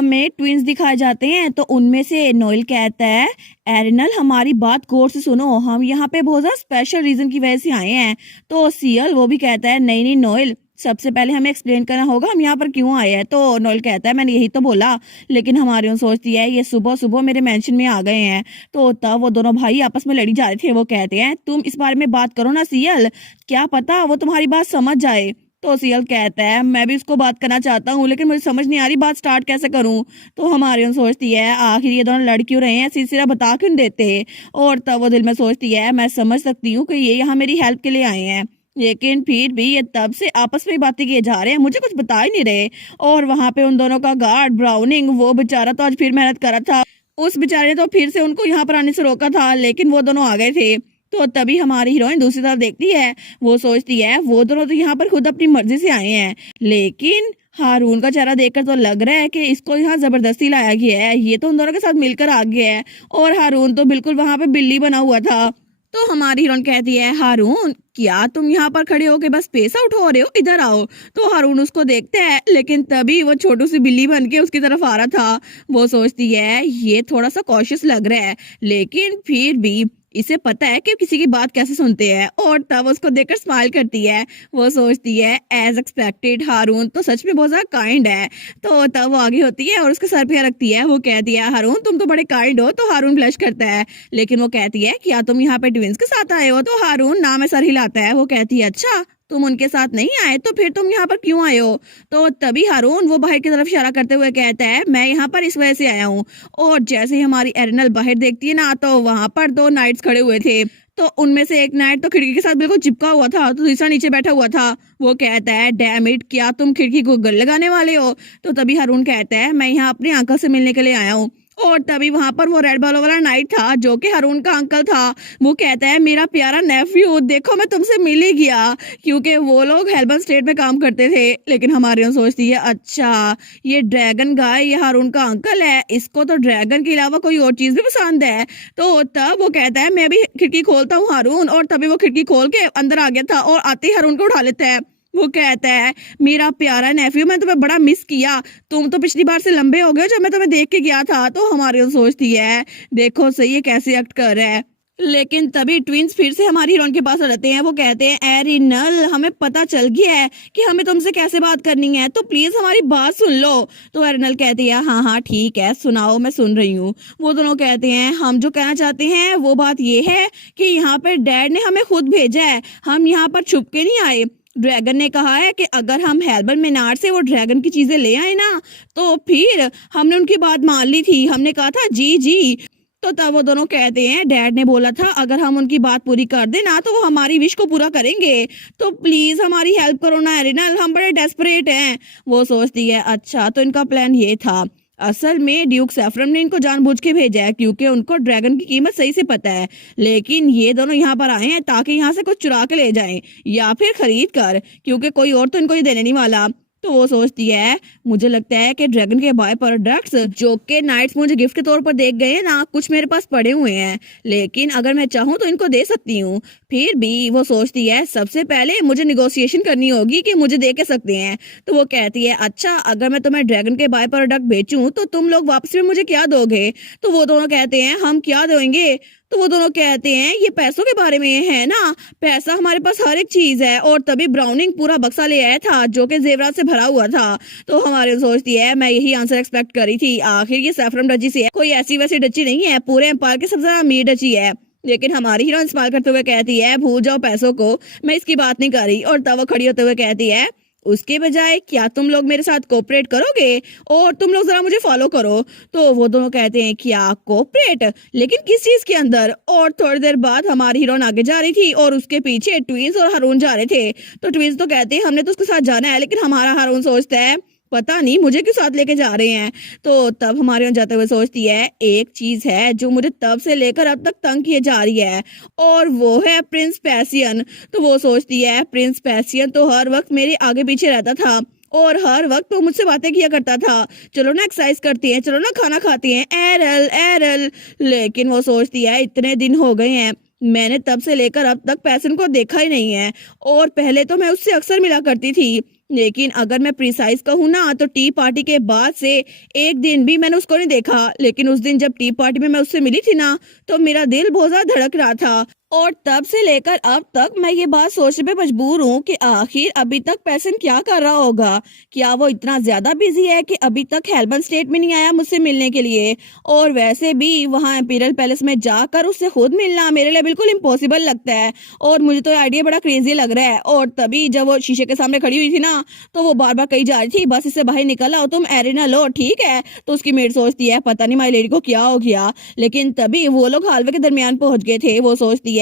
हमें ट्विंस दिखाए जाते हैं। तो उनमें से नोएल कहता है, एरिनल हमारी बात गौर से सुनो, हम यहाँ पे बहुत ज़्यादा स्पेशल रीज़न की वजह से आए हैं। तो सियल वो भी कहता है, नहीं नहीं नोएल, सबसे पहले हमें एक्सप्लेन करना होगा हम यहाँ पर क्यों आए हैं। तो नोएल कहता है, मैंने यही तो बोला, लेकिन हमारी उन सोचती है ये सुबह सुबह मेरे मेंशन में आ गए हैं। तो तब वो दोनों भाई आपस में लड़ी जा रहे थे। वो कहते हैं, तुम इस बारे में बात करो ना सियल, क्या पता वो तुम्हारी बात समझ जाए। तो सियल कहता है, मैं भी उसको बात करना चाहता हूँ, लेकिन मुझे समझ नहीं आ रही बात स्टार्ट कैसे करूँ। तो हमारी उन सोचती है, आखिर ये दोनों लड़ क्यों रहे हैं, सिलसिला बता क्यों नहीं देते। और तब वो दिल में सोचती है, मैं समझ सकती हूँ कि ये यहाँ मेरी हेल्प के लिए आए हैं, लेकिन फिर भी ये तब से आपस में बातें किए जा रहे हैं, मुझे कुछ बता ही नहीं रहे। और वहां पे उन दोनों का गार्ड ब्राउनिंग, वो बेचारा तो आज फिर मेहनत कर रहा था, उस बेचारे ने तो फिर से उनको यहाँ पर आने से रोका था, लेकिन वो दोनों आ गए थे। तो तभी हमारी हीरोइन दूसरी तरफ देखती है, वो सोचती है वो दोनों तो यहाँ पर खुद अपनी मर्जी से आए हैं, लेकिन हारून का चेहरा देखकर तो लग रहा है कि इसको यहाँ जबरदस्ती लाया गया है, ये तो उन दोनों के साथ मिलकर आ गया है। और हारून तो बिल्कुल वहां पे बिल्ली बना हुआ था। तो हमारी हीरोइन कहती है, हारून क्या तुम यहाँ पर खड़े हो के बस पैसा उठा रहे हो, इधर आओ। तो हारून उसको देखता है, लेकिन तभी वो छोटू सी बिल्ली बन के उसकी तरफ आ रहा था। वो सोचती है ये थोड़ा सा कॉशियस लग रहा है, लेकिन फिर भी इसे पता है कि किसी की बात कैसे सुनते हैं। और तब उसको देखकर स्माइल करती है। वो सोचती है, एज एक्सपेक्टेड हारून तो सच में बहुत ज्यादा काइंड है। तो तब वो आगे होती है और उसके सर पे रखती है। वो कहती है, हारून तुम तो बड़े काइंड हो। तो हारून ब्लश करता है, लेकिन वो कहती है, क्या तुम यहाँ पे ट्विंस के साथ आए हो। तो हारून ना में सर हिलाता है। वो कहती है, अच्छा तुम उनके साथ नहीं आए तो फिर तुम यहाँ पर क्यों आए हो। तो तभी हारून वो बाहर की तरफ इशारा करते हुए कहता है, मैं यहाँ पर इस वजह से आया हूँ। और जैसे ही हमारी एरिनल बाहर देखती है ना, तो वहां पर दो नाइट्स खड़े हुए थे। तो उनमें से एक नाइट तो खिड़की के साथ बिल्कुल चिपका हुआ था, तो दूसरा नीचे बैठा हुआ था। वो कहता है, डैम इट, क्या तुम खिड़की को गल लगाने वाले हो। तो तभी हारून कहता है, मैं यहाँ अपने अंकल से मिलने के लिए आया हूँ। और तभी वहां पर वो रेड बालों वाला नाइट था जो कि हारून का अंकल था। वो कहता है, मेरा प्यारा नेफ्यू, देखो मैं तुमसे मिल ही गया, क्योंकि वो लोग हेल्बन स्टेट में काम करते थे। लेकिन हमारी ओर सोचती है, अच्छा ये ड्रैगन गाय ये हारून का अंकल है, इसको तो ड्रैगन के अलावा कोई और चीज भी पसंद है। तो तब वो कहता है, मैं भी खिड़की खोलता हूँ हारून। और तभी वो खिड़की खोल के अंदर आ गया था और आते ही हारून को उठा लेता है। वो कहता है, मेरा प्यारा नेफ्यू, मैं तुम्हें बड़ा मिस किया, तुम तो पिछली बार से लंबे हो गए जब मैं तुम्हें देख के गया था। तो हमारी ओर सोचती है, देखो सही है कैसे एक्ट कर रहा है। लेकिन तभी ट्विंस फिर से हमारी हीरोइन के पास आ जाते हैं। वो कहते हैं, एरिनल हमें पता चल गया है कि हमें तुमसे कैसे बात करनी है, तो प्लीज हमारी बात सुन लो। तो एरिनल कहती है, हाँ हाँ ठीक है, सुनाओ, मैं सुन रही हूँ। वो दोनों कहते हैं, हम जो कहना चाहते हैं वो बात ये है कि यहाँ पर डैड ने हमें खुद भेजा है, हम यहाँ पर छुप के नहीं आए। ड्रैगन ने कहा है कि अगर हम हेल्बन मेनार से वो ड्रैगन की चीजें ले आए ना, तो फिर हमने उनकी बात मान ली थी, हमने कहा था जी जी। तो तब वो दोनों कहते हैं, डैड ने बोला था अगर हम उनकी बात पूरी कर दें ना तो वो हमारी विश को पूरा करेंगे, तो प्लीज हमारी हेल्प करो ना एरिनल, हम बड़े डेस्परेट हैं। वो सोचती है, अच्छा तो इनका प्लान ये था। असल में ड्यूक सैफरन ने इनको जानबूझ के भेजा है, क्योंकि उनको ड्रैगन की कीमत सही से पता है। लेकिन ये दोनों यहाँ पर आए हैं ताकि यहाँ से कुछ चुरा के ले जाएं या फिर खरीद कर, क्योंकि कोई और तो इनको ये देने नहीं वाला। तो वो सोचती है, मुझे लगता है कि ड्रैगन के बाय प्रोडक्ट्स जो के नाइट्स मुझे गिफ्ट के तौर पर दे गए हैं ना, कुछ मेरे पास पड़े हुए हैं, लेकिन अगर मैं चाहूँ तो इनको दे सकती हूँ। फिर भी वो सोचती है, सबसे पहले मुझे निगोशिएशन करनी होगी कि मुझे दे के सकते हैं। तो वो कहती है, अच्छा अगर मैं तुम्हें ड्रैगन के बाय प्रोडक्ट बेचूं तो तुम लोग वापस में मुझे क्या दोगे। तो वो दोनों कहते हैं, हम क्या देंगे। तो वो दोनों कहते हैं, ये पैसों के बारे में है ना, पैसा हमारे पास हर एक चीज है। और तभी ब्राउनिंग पूरा बक्सा ले आया था जो कि जेवरात से भरा हुआ था। तो हमारे सोचती है, मैं यही आंसर एक्सपेक्ट करी थी, आखिर ये सैफरन डची से है, कोई ऐसी वैसी डची नहीं है, पूरे एम्पायर के सबसे ज्यादा अमीर डची है। लेकिन हमारी हीरोइन स्माइल करते हुए कहती है, भूल जाओ पैसों को, मैं इसकी बात नहीं कर रही। और तब वो खड़ी होते हुए कहती है, उसके बजाय क्या तुम लोग मेरे साथ कोऑपरेट करोगे और तुम लोग जरा मुझे फॉलो करो। तो वो दोनों कहते हैं, क्या कोऑपरेट, लेकिन किस चीज के अंदर। और थोड़ी देर बाद हमारी हीरोइन आगे जा रही थी और उसके पीछे ट्विंस और हारून जा रहे थे। तो ट्विंस तो कहते हैं, हमने तो उसके साथ जाना है, लेकिन हमारा हारून सोचता है, पता नहीं मुझे क्यों साथ लेके जा रहे हैं। तो तब हमारे यहाँ जाते हुए सोचती है, एक चीज है जो मुझे तब से लेकर अब तक तंग किए जा रही है, और वो है प्रिंस पैसियन। तो वो सोचती है, प्रिंस पैसियन तो हर वक्त मेरे आगे पीछे रहता था और हर वक्त वो मुझसे बातें किया करता था, चलो ना एक्सरसाइज करते हैं, चलो ना खाना खाते हैं, एरल एरल। लेकिन वो सोचती है, इतने दिन हो गए हैं, मैंने तब से लेकर अब तक पैसन को देखा ही नहीं है, और पहले तो मैं उससे अक्सर मिला करती थी, लेकिन अगर मैं प्रिसाइज कहूँ ना तो टी पार्टी के बाद से एक दिन भी मैंने उसको नहीं देखा। लेकिन उस दिन जब टी पार्टी में मैं उससे मिली थी ना तो मेरा दिल बहुत ज्यादा धड़क रहा था। और तब से लेकर अब तक मैं ये बात सोचने पे मजबूर हूँ कि आखिर अभी तक पैसन क्या कर रहा होगा। क्या वो इतना ज्यादा बिजी है कि अभी तक हेल्बन स्टेट में नहीं आया मुझसे मिलने के लिए। और वैसे भी वहाँ इंपीरियल पैलेस में जाकर उससे खुद मिलना मेरे लिए बिल्कुल इम्पॉसिबल लगता है। और मुझे तो आइडिया बड़ा क्रेजी लग रहा है। और तभी जब वो शीशे के सामने खड़ी हुई थी ना तो वो बार बार कही जा रही थी, बस इससे बाहर निकल आओ, तुम एरिनल हो, ठीक है। तो उसकी मेड सोचती है पता नहीं माई लेडी को क्या हो गया। लेकिन तभी वो लोग हालवे के दरमियान पहुंच गए थे। वो सोचती है।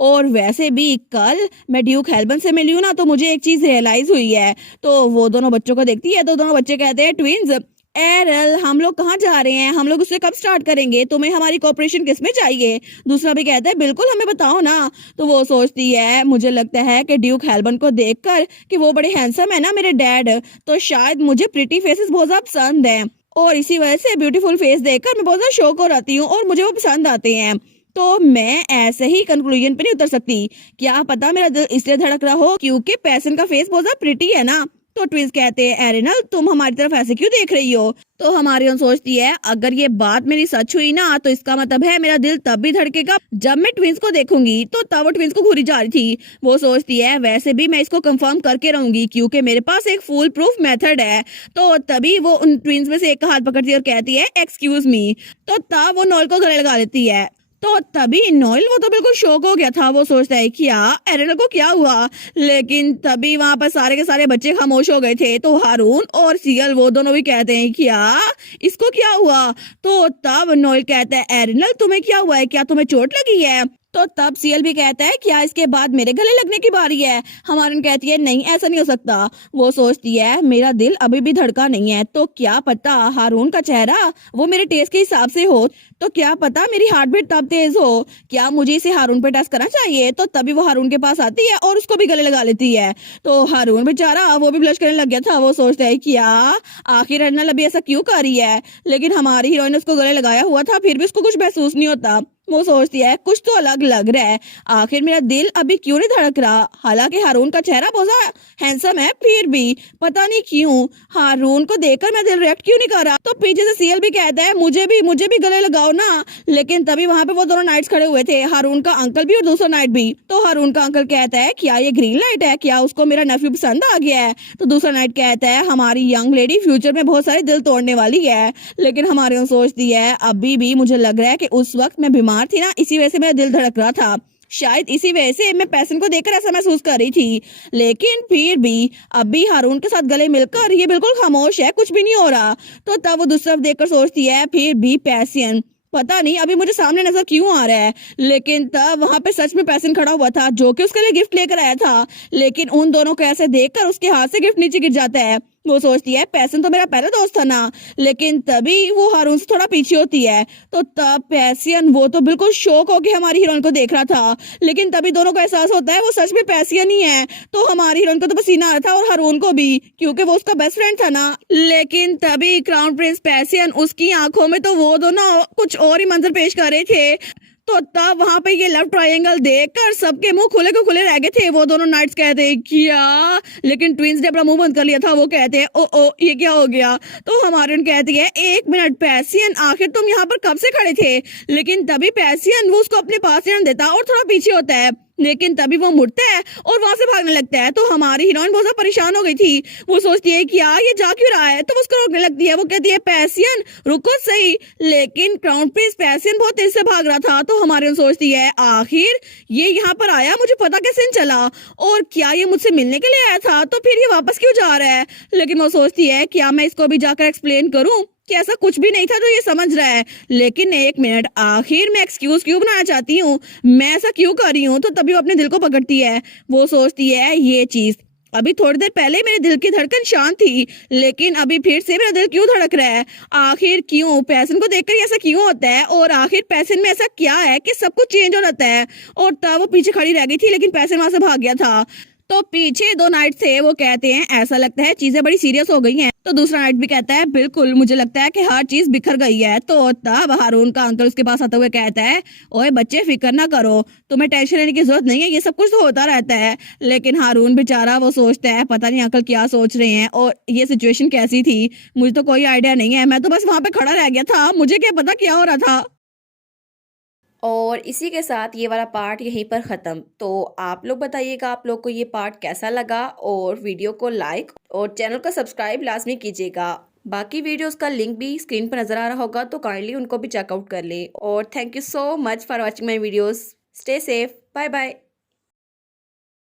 और वैसे भी कल मैं ड्यूक हेल्बन से मिली हूँ ना तो मुझे एक चीज रियलाइज हुई है। तो वो दोनों बच्चों को देखती है तो दोनों बच्चे कहते हैं, ट्विंस, एरल हम लोग कहाँ जा रहे हैं, हम लोग उससे कब स्टार्ट करेंगे, तुम्हें हमारी कोऑपरेशन किस में चाहिए। दूसरा भी कहता है बिल्कुल हमें बताओ ना। तो वो सोचती है मुझे लगता है कि ड्यूक हेल्बन को देखकर कि वो बड़े हैंडसम है ना मेरे डैड, तो शायद मुझे प्रिटी फेसेस बहुत ज्यादा पसंद है। और इसी वजह से ब्यूटीफुल फेस देखकर मैं बहुत ज्यादा शौक हो जाती हूँ और मुझे वो पसंद आते हैं। तो मैं ऐसे ही कंक्लूजन पे नहीं उतर सकती। क्या पता मेरा दिल इसलिए धड़क रहा हो क्योंकि पैसन का फेस बहुत ज्यादा प्रिटी है ना। तो ट्विंस कहते हैं, एरिनल तुम हमारी तरफ ऐसे क्यों देख रही हो। तो हमारी सोचती है अगर ये बात मेरी सच हुई ना तो इसका मतलब है मेरा दिल तब भी धड़केगा जब मैं ट्विंस को देखूंगी। तो तब वो ट्विंस को घूरी जा रही थी। वो सोचती है वैसे भी मैं इसको कंफर्म करके रहूंगी क्योंकि मेरे पास एक फुल प्रूफ मेथड है। तो तभी वो उन ट्विंस में से एक का हाथ पकड़ती है और कहती है एक्सक्यूज मी। तो तब वो नॉल को गले लगा लेती है। तो तभी नोएल वो तो बिल्कुल शॉक हो गया था। वो सोचता है क्या एरिनल को क्या हुआ। लेकिन तभी वहां पर सारे के सारे बच्चे खामोश हो गए थे। तो हारून और सियल वो दोनों भी कहते हैं क्या इसको क्या हुआ। तो तब नोएल कहता है एरिनल तुम्हें क्या हुआ है, क्या तुम्हें चोट लगी है। तो तब सीएल भी कहता है क्या इसके बाद मेरे गले लगने की बारी है। हमारन कहती है नहीं ऐसा नहीं हो सकता। वो सोचती है मेरा दिल अभी भी धड़का नहीं है तो क्या पता हारून का चेहरा वो मेरे टेस्ट के हिसाब से हो, तो क्या पता मेरी हार्ट बीट तब तेज हो। क्या मुझे इसे हारून पे टेस्ट करना चाहिए। तो तभी वो हारून के पास आती है और उसको भी गले लगा लेती है। तो हारून बेचारा वो भी ब्लश करने लग गया था। वो सोचता है क्या आखिर अर्नल अभी ऐसा क्यों कर रही है। लेकिन हमारी हीरोइन ने उसको गले लगाया हुआ था फिर भी उसको कुछ महसूस नहीं होता। वो सोचती है कुछ तो अलग लग रहा है, आखिर मेरा दिल अभी क्यों नहीं धड़क रहा। हालांकि हारून का चेहरा बहुत हैंडसम है फिर भी पता नहीं क्यों हारून को देखकर मेरा दिल रिएक्ट क्यों नहीं कर रहा। तो पीछे से सीएल भी कहता है मुझे भी गले लगाओ ना। लेकिन तभी वहां पे वो दोनों नाइट्स खड़े हुए थे, हारून का अंकल भी और दूसरा नाइट भी। तो हारून का अंकल कहता है क्या ये ग्रीन लाइट है, क्या उसको मेरा नेफ्यू पसंद आ गया है। तो दूसरा नाइट कहता है हमारी यंग लेडी फ्यूचर में बहुत सारे दिल तोड़ने वाली है। लेकिन हमारी सोचती है अभी भी मुझे लग रहा है कि उस वक्त मैं बीमार थी ना इसी वजह से मेरा दिल धड़क रहा था, शायद इसी वजह से मैं पैसन को देखकर ऐसा महसूस कर रही थी। लेकिन फिर भी अभी हारून के साथ गले मिलकर ये बिल्कुल खामोश है, कुछ भी नहीं हो रहा। तो तब वो दूसरी तरफ देखकर सोचती है फिर भी पैसन पता नहीं अभी मुझे सामने नजर क्यों आ रहा है। लेकिन तब वहां पे सच में पैसन खड़ा हुआ था जो कि उसके लिए गिफ्ट लेकर आया था। लेकिन उन दोनों को ऐसे देखकर उसके हाथ से गिफ्ट नीचे गिर जाता है। वो सोचती है पैसन तो मेरा पहला दोस्त था ना। लेकिन तभी वो हारून से थोड़ा पीछे होती है। तो तब पैसियन वो तो बिल्कुल शौक होके हमारी हीरोइन को देख रहा था। लेकिन तभी दोनों को एहसास होता है वो सच में पैसियन ही है। तो हमारी हीरोइन को तो पसीना आ रहा था और हारून को भी क्योंकि वो उसका बेस्ट फ्रेंड था ना। लेकिन तभी क्राउन प्रिंस पैसियन उसकी आंखों में तो वो दोनों कुछ और ही मंजर पेश कर रहे थे। तो तब वहां पे ये लव ट्रायंगल देखकर सबके मुंह खुले को खुले रह गए थे। वो दोनों नाइट्स कहते हैं क्या, लेकिन ट्विंस ने अपना मुंह बंद कर लिया था। वो कहते हैं ओ ये क्या हो गया। तो हमारे कहती है एक मिनट पैसियन आखिर तुम यहाँ पर कब से खड़े थे। लेकिन तभी पैसियन वो उसको अपने पास नहीं देता और थोड़ा पीछे होता है। लेकिन तभी वो मुड़ता है और वहां से भागने लगता है। तो हमारी हीरोइन बहुत ज्यादा परेशान हो गई थी। वो सोचती है कि यार ये जा क्यों रहा है। तो वो उसको रोकने लगती है। वो कहती है पैसियन रुको सही। लेकिन क्राउन प्रिंस पैसियन बहुत तेज से भाग रहा था। तो हमारी सोचती है आखिर ये यहाँ पर आया मुझे पता कैसे नहीं चला, और क्या ये मुझसे मिलने के लिए आया था, तो फिर ये वापस क्यों जा रहा है। लेकिन वो सोचती है क्या मैं इसको अभी जाकर एक्सप्लेन करूं कि ऐसा कुछ भी नहीं था जो ये समझ रहा है। लेकिन एक मिनट आखिर मैं एक्सक्यूज क्यों बनाना चाहती हूँ, मैं ऐसा क्यों कर रही हूँ। तो तभी वो अपने दिल को पकड़ती है। वो सोचती है ये चीज अभी थोड़ी देर पहले मेरे दिल की धड़कन शांत थी, लेकिन अभी फिर से मेरा दिल क्यों धड़क रहा है। आखिर क्यों पैसन को देखकर ऐसा क्यों होता है, और आखिर पैसन में ऐसा क्या है कि सब कुछ चेंज हो जाता है। और तब वो पीछे खड़ी रह गई थी लेकिन पैसन वहां से भाग गया था। तो पीछे दो नाइट थे। वो कहते हैं ऐसा लगता है चीजें बड़ी सीरियस हो गई हैं। तो दूसरा नाइट भी कहता है बिल्कुल, मुझे लगता है कि हर चीज बिखर गई है। तो तब हारून का अंकल उसके पास आते हुए कहता है, ओए बच्चे फिक्र ना करो, तुम्हें टेंशन लेने की जरूरत नहीं है, ये सब कुछ तो होता रहता है। लेकिन हारून बेचारा वो सोचता है पता नहीं अंकल क्या सोच रहे हैं और ये सिचुएशन कैसी थी, मुझे तो कोई आइडिया नहीं है, मैं तो बस वहां पे खड़ा रह गया था, मुझे क्या पता क्या हो रहा था। और इसी के साथ ये वाला पार्ट यहीं पर ख़त्म। तो आप लोग बताइएगा आप लोग को ये पार्ट कैसा लगा, और वीडियो को लाइक और चैनल को सब्सक्राइब लाजमी कीजिएगा। बाकी वीडियोस का लिंक भी स्क्रीन पर नज़र आ रहा होगा, तो काइंडली उनको भी चेकआउट कर ले। और thank you so much for watching my videos. Stay safe, bye bye.